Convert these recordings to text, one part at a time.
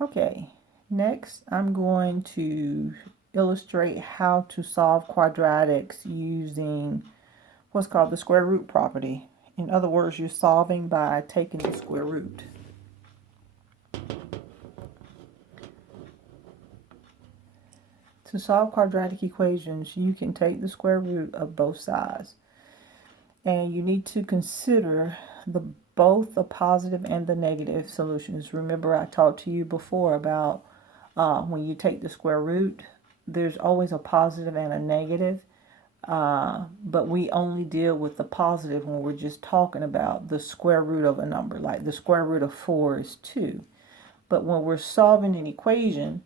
Okay, next I'm going to illustrate how to solve quadratics using what's called the square root property. In other words, you're solving by taking the square root. To solve quadratic equations, you can take the square root of both sides. And you need to consider both the positive and the negative solutions. Remember, I talked to you before about when you take the square root, there's always a positive and a negative. But we only deal with the positive when we're just talking about the square root of a number. Like the square root of 4 is 2. But when we're solving an equation,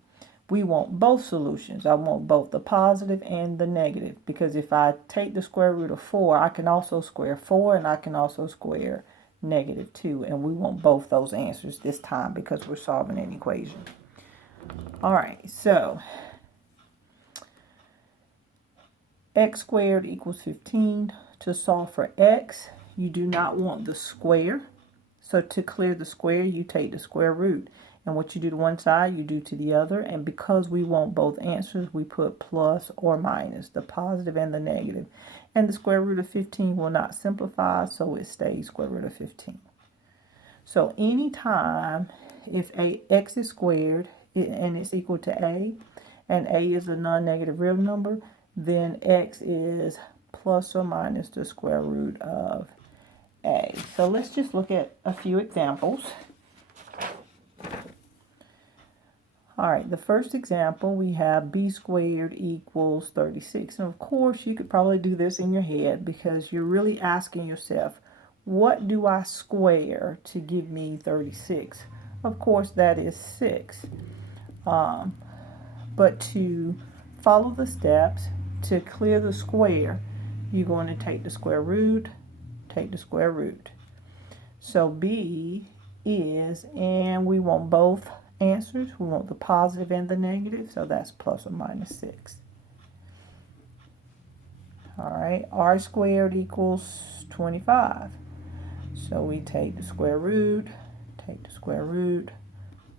we want both solutions. I want both the positive and the negative, because if I take the square root of 4, I can also square 4 and I can also square negative 2. And we want both those answers this time because we're solving an equation. All right, so x squared equals 15. To solve for x, you do not want the square. So to clear the square, you take the square root. And what you do to one side, you do to the other. And because we want both answers, we put plus or minus, the positive and the negative. And the square root of 15 will not simplify, so it stays square root of 15. So anytime if x is squared and it's equal to a, and a is a non-negative real number, then x is plus or minus the square root of a. So let's just look at a few examples. All right, the first example, we have b squared equals 36. And of course, you could probably do this in your head because you're really asking yourself, what do I square to give me 36? Of course, that is 6. But to follow the steps, to clear the square, you're going to take the square root, take the square root. So b is, and we want both answers. We want the positive and the negative, so that's plus or minus 6. All right, r squared equals 25. So we take the square root, take the square root.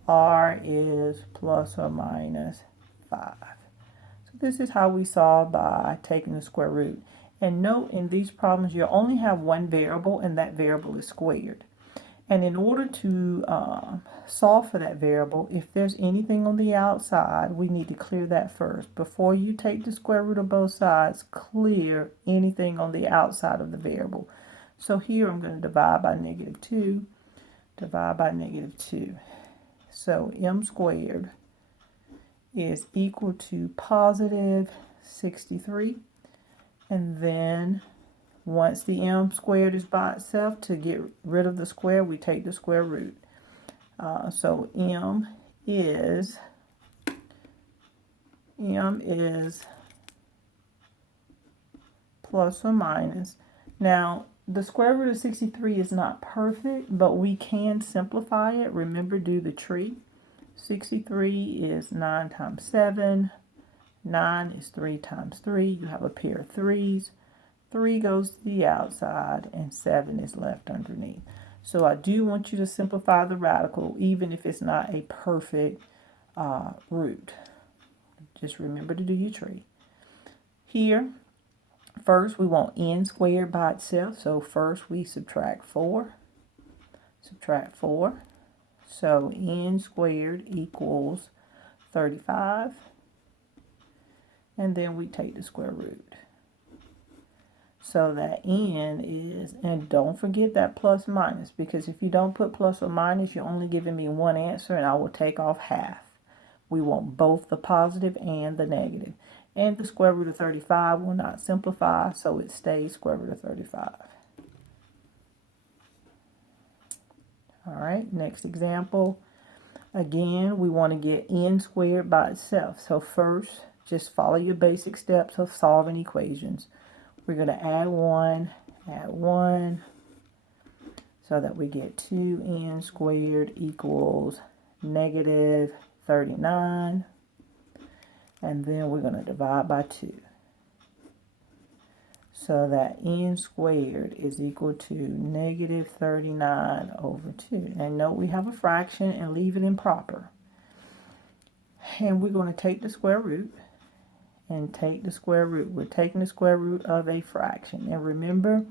R is plus or minus 5. So this is how we solve by taking the square root. And note, in these problems, you only have one variable, and that variable is squared. And in order to solve for that variable, if there's anything on the outside, we need to clear that first. Before you take the square root of both sides, clear anything on the outside of the variable. So here I'm going to divide by negative 2, divide by negative 2. So m squared is equal to positive 63. And then once the m squared is by itself, to get rid of the square, we take the square root. So m is plus or minus. Now, the square root of 63 is not perfect, but we can simplify it. Remember, do the tree. 63 is 9 times 7. 9 is 3 times 3. You have a pair of 3's. 3 goes to the outside, and 7 is left underneath. So I do want you to simplify the radical, even if it's not a perfect root. Just remember to do your tree. Here, first we want n squared by itself. So first we subtract 4. Subtract 4. So n squared equals 35. And then we take the square root. So that n is, and don't forget that plus minus, because if you don't put plus or minus, you're only giving me one answer, and I will take off half. We want both the positive and the negative. And the square root of 35 will not simplify, so it stays square root of 35. All right, next example. Again, we want to get n squared by itself. So first, just follow your basic steps of solving equations. We're going to add 1, so that we get 2n squared equals negative 39. And then we're going to divide by 2. So that n squared is equal to negative 39 over 2. And note we have a fraction, and leave it in proper. And we're going to take the square root and take the square root. We're taking the square root of a fraction. And remember,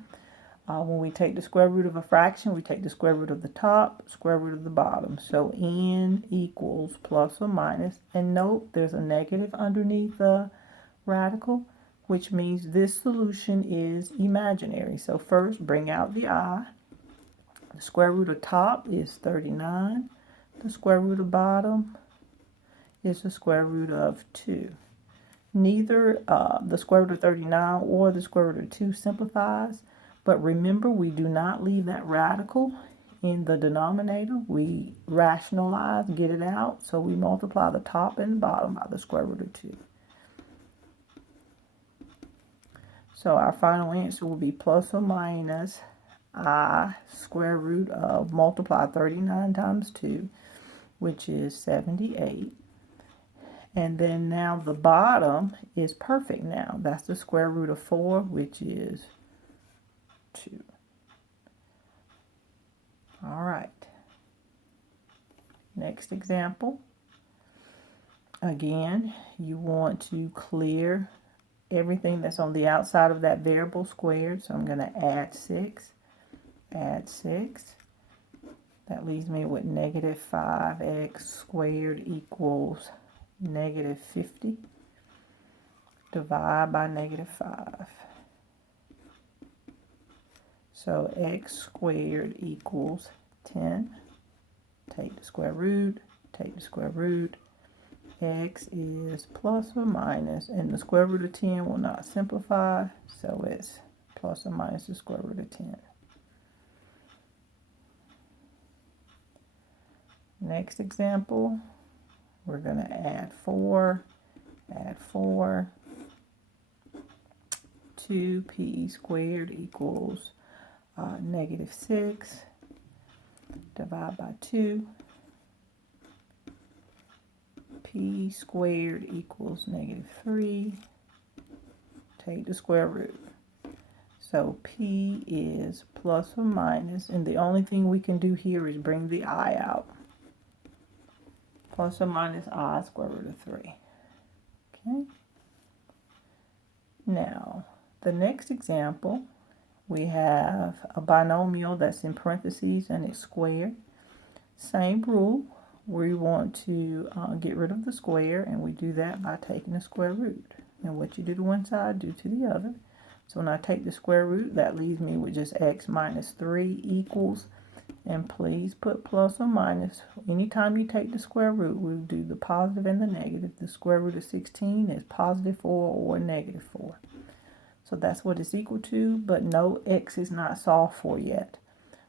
when we take the square root of a fraction, we take the square root of the top, square root of the bottom. So n equals plus or minus. And note, there's a negative underneath the radical, which means this solution is imaginary. So first, bring out the I. The square root of top is 39. The square root of bottom is the square root of 2. Neither the square root of 39 or the square root of 2 simplifies, but remember, we do not leave that radical in the denominator. We rationalize, get it out, so we multiply the top and the bottom by the square root of 2. So our final answer will be plus or minus I square root of multiply 39 times 2, which is 78. And then now the bottom is perfect now. That's the square root of 4, which is 2. All right. Next example. Again, you want to clear everything that's on the outside of that variable squared. So I'm going to add 6. Add 6. That leaves me with negative 5x squared equals negative 50. Divide by negative 5. So x squared equals 10. Take the square root, take the square root. X is plus or minus, and the square root of 10 will not simplify, so it's plus or minus the square root of 10. Next example, we're going to add 4, 2p squared equals negative 6, divide by 2, p squared equals negative 3, take the square root. So p is plus or minus, and the only thing we can do here is bring the I out. Plus or minus I square root of 3. Okay. Now, the next example, we have a binomial that's in parentheses and it's squared. Same rule. We want to get rid of the square, and we do that by taking the square root. And what you do to one side, do to the other. So when I take the square root, that leaves me with just x minus 3 equals, and please put plus or minus. Anytime you take the square root, we'll do the positive and the negative. The square root of 16 is positive 4 or negative 4. So that's what it's equal to, but no, x is not solved for yet.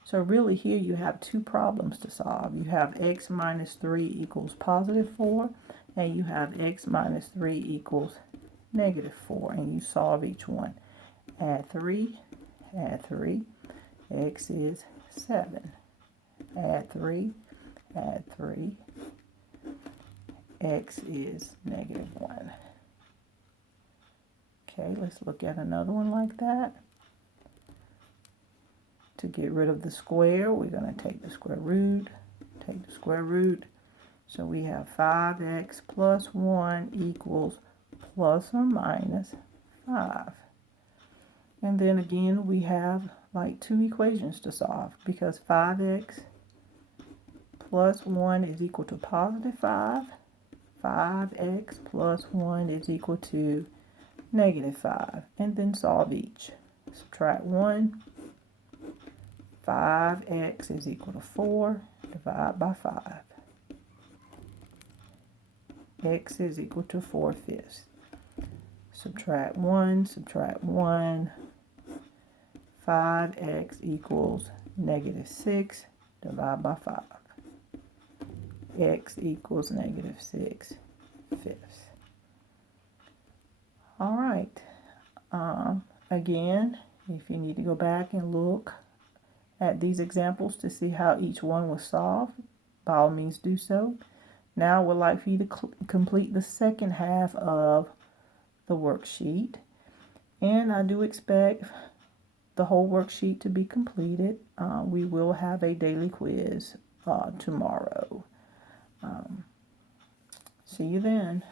So really here you have two problems to solve. You have x minus 3 equals positive 4, and you have x minus 3 equals negative 4, and you solve each one. Add 3, x is 7. Add 3, x is negative 1. Okay, let's look at another one like that. To get rid of the square, we're going to take the square root, So we have 5x plus 1 equals plus or minus 5. And then again, we have like two equations to solve, because 5x plus 1 is equal to positive 5. 5x plus 1 is equal to negative 5. And then solve each. Subtract 1. 5x is equal to 4. Divide by 5. X is equal to 4/5. Subtract 1. 5x equals negative 6. Divide by 5. X equals negative 6/5. All right. Again, if you need to go back and look at these examples to see how each one was solved, by all means do so. Now I would like for you to complete the second half of the worksheet. And I do expect the whole worksheet to be completed. We will have a daily quiz tomorrow. See you then.